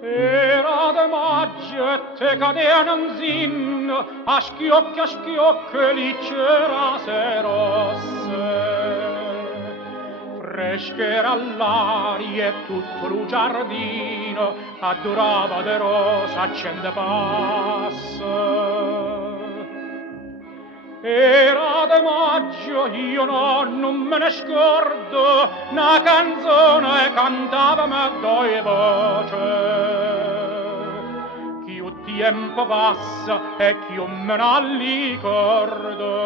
Era de maggio te cadeano zin, a schiocco lì c'era se rosse. Freschera all'aria e tutto lo giardino addurava de rosa accende passa. Era de maggio, io non me ne scordo, una canzone cantava me due voce. Più tempo passa e più me ne ricordo.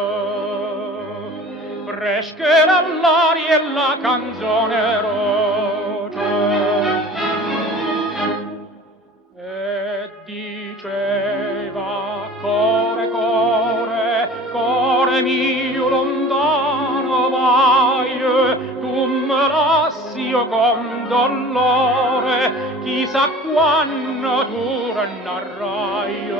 Freschera all'aria e la canzone roce. E diceva core, core mio lontano vai, tu me lasci io con dolore, chissà quando tornerai.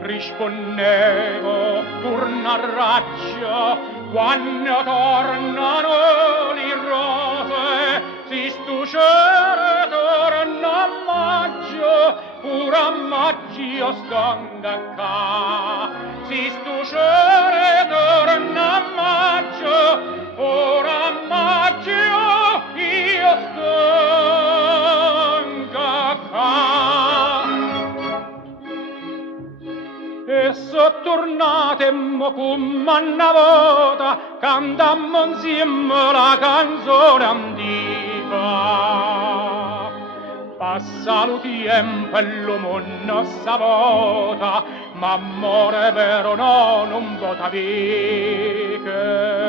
Rispondevo, tornaraccio, quando tornano le rose, si stuscere torna a maggio, pure a maggio stanga qua. Si stuscere torna a maggio, pure a maggio io stanga qua. E so tornate mo come una volta, cantammo insieme la canzone antica. Passa lo tempo e l'uomo non sa vota, ma amore vero no, non vota viche.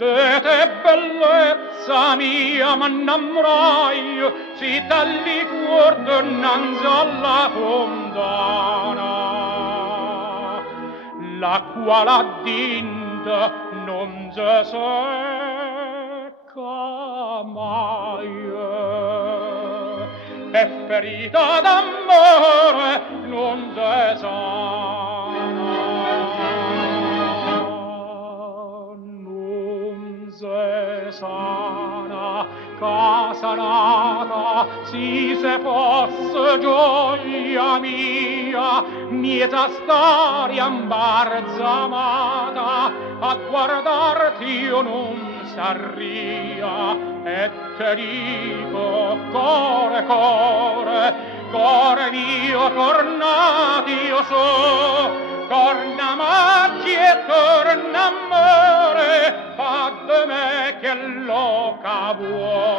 De te bellezza mia m'innamorai, si talli cuor dinanzi alla fontana, l'acqua là dinta non si secca mai, e ferita d'amore non si sana. Se sana, casa nata, si se fosse gioia mia, mieta storia imbarzamata, a guardarti io non sarria, e te dico, core, core mio, tornati io so, torna maggi e torna amore, fa de me che loca vuoi.